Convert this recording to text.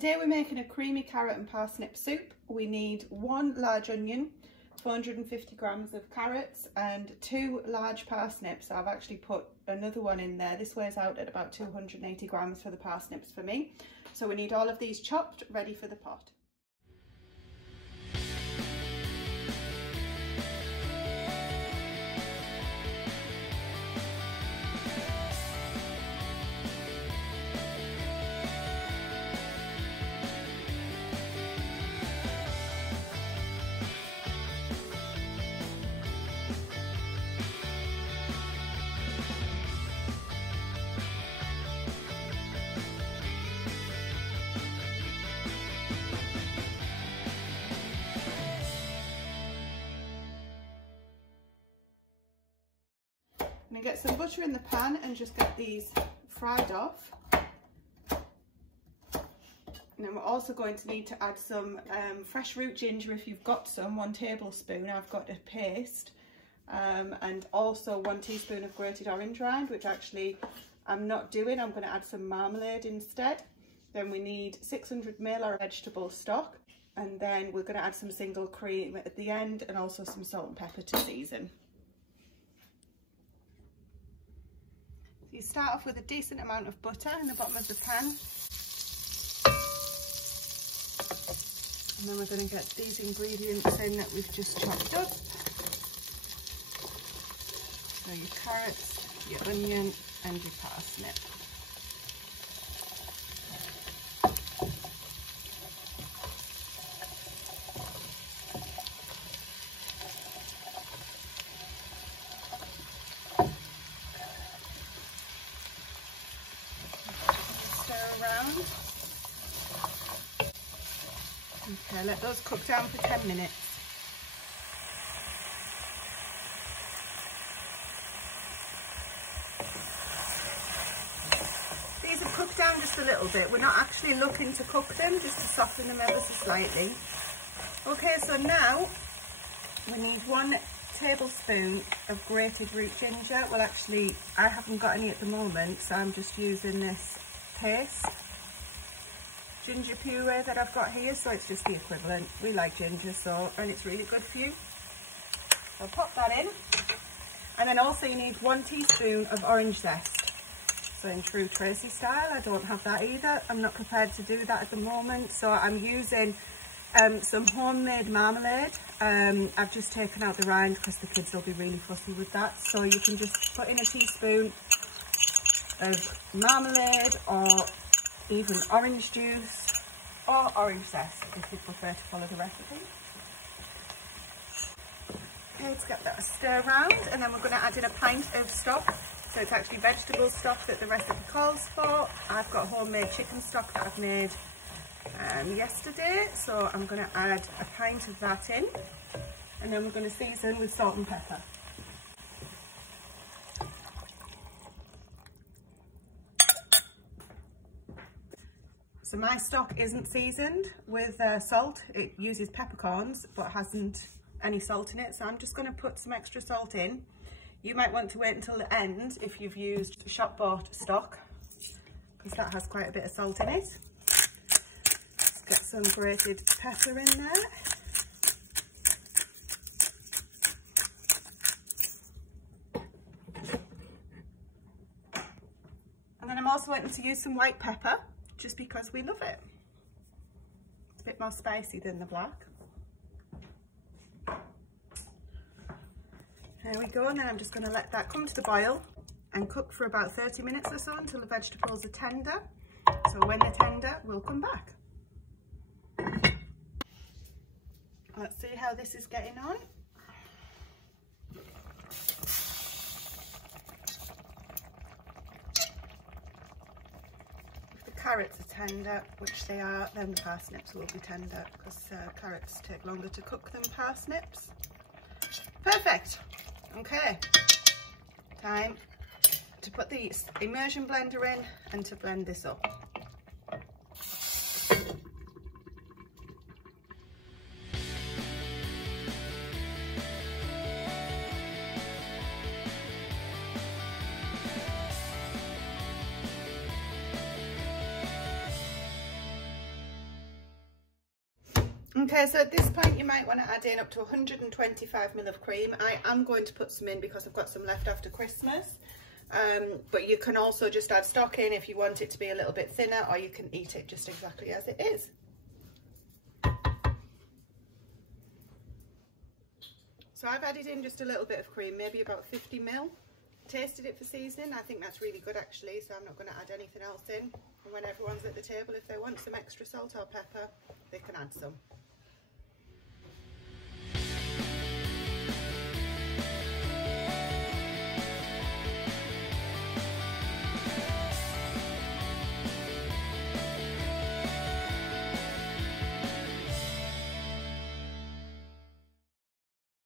today we're making a creamy carrot and parsnip soup. We need 1 large onion, 450 grams of carrots and 2 large parsnips. I've actually put another one in there. This weighs out at about 280 grams for the parsnips for me. So we need all of these chopped, ready for the pot. I'm going to get some butter in the pan and just get these fried off. And then we're also going to need to add some fresh root ginger if you've got some, 1 tablespoon. I've got a paste. And also 1 teaspoon of grated orange rind, which actually I'm not doing. I'm going to add some marmalade instead. Then we need 600 ml of vegetable stock. And then we're going to add some single cream at the end and also some salt and pepper to season. You start off with a decent amount of butter in the bottom of the pan. And then we're going to get these ingredients in that we've just chopped up. So your carrots, your onion and your parsnip. Okay, let those cook down for 10 minutes. These have cooked down just a little bit. We're not actually looking to cook them, just to soften them ever so slightly. Okay, so now we need 1 tablespoon of grated root ginger. Well, actually, I haven't got any at the moment, so I'm just using this paste. Ginger puree that I've got here, so it's just the equivalent. We like ginger, and it's really good for you. So I'll pop that in. And then also you need 1 teaspoon of orange zest. So in true Tracy style, I don't have that either. I'm not prepared to do that at the moment, so I'm using some homemade marmalade. I've just taken out the rind because the kids will be really fussy with that. So you can just put in a teaspoon of marmalade or even orange juice or orange zest if you prefer to follow the recipe. Okay, let's get that a stir around, and then we're going to add in a pint of stock. So it's actually vegetable stock that the recipe calls for. I've got homemade chicken stock that I've made yesterday, so I'm going to add a pint of that in, and then we're going to season with salt and pepper. So my stock isn't seasoned with salt. It uses peppercorns but hasn't any salt in it, so I'm just going to put some extra salt in. You might want to wait until the end if you've used shop bought stock, because that has quite a bit of salt in it. Let's get some grated pepper in there. And then I'm also wanting to use some white pepper, just because we love it. It's a bit more spicy than the black. There we go, and then I'm just going to let that come to the boil and cook for about 30 minutes or so until the vegetables are tender. So when they're tender, we'll come back. Let's see how this is getting on. Carrots are tender, which they are, then the parsnips will be tender, because carrots take longer to cook than parsnips. Perfect. Okay, time to put the immersion blender in and to blend this up. Okay, so at this point you might want to add in up to 125ml of cream. I am going to put some in because I've got some left after Christmas. But you can also just add stock in if you want it to be a little bit thinner, or you can eat it just exactly as it is. So I've added in just a little bit of cream, maybe about 50ml. Tasted it for seasoning. I think that's really good actually, so I'm not going to add anything else in. And when everyone's at the table, if they want some extra salt or pepper, they can add some.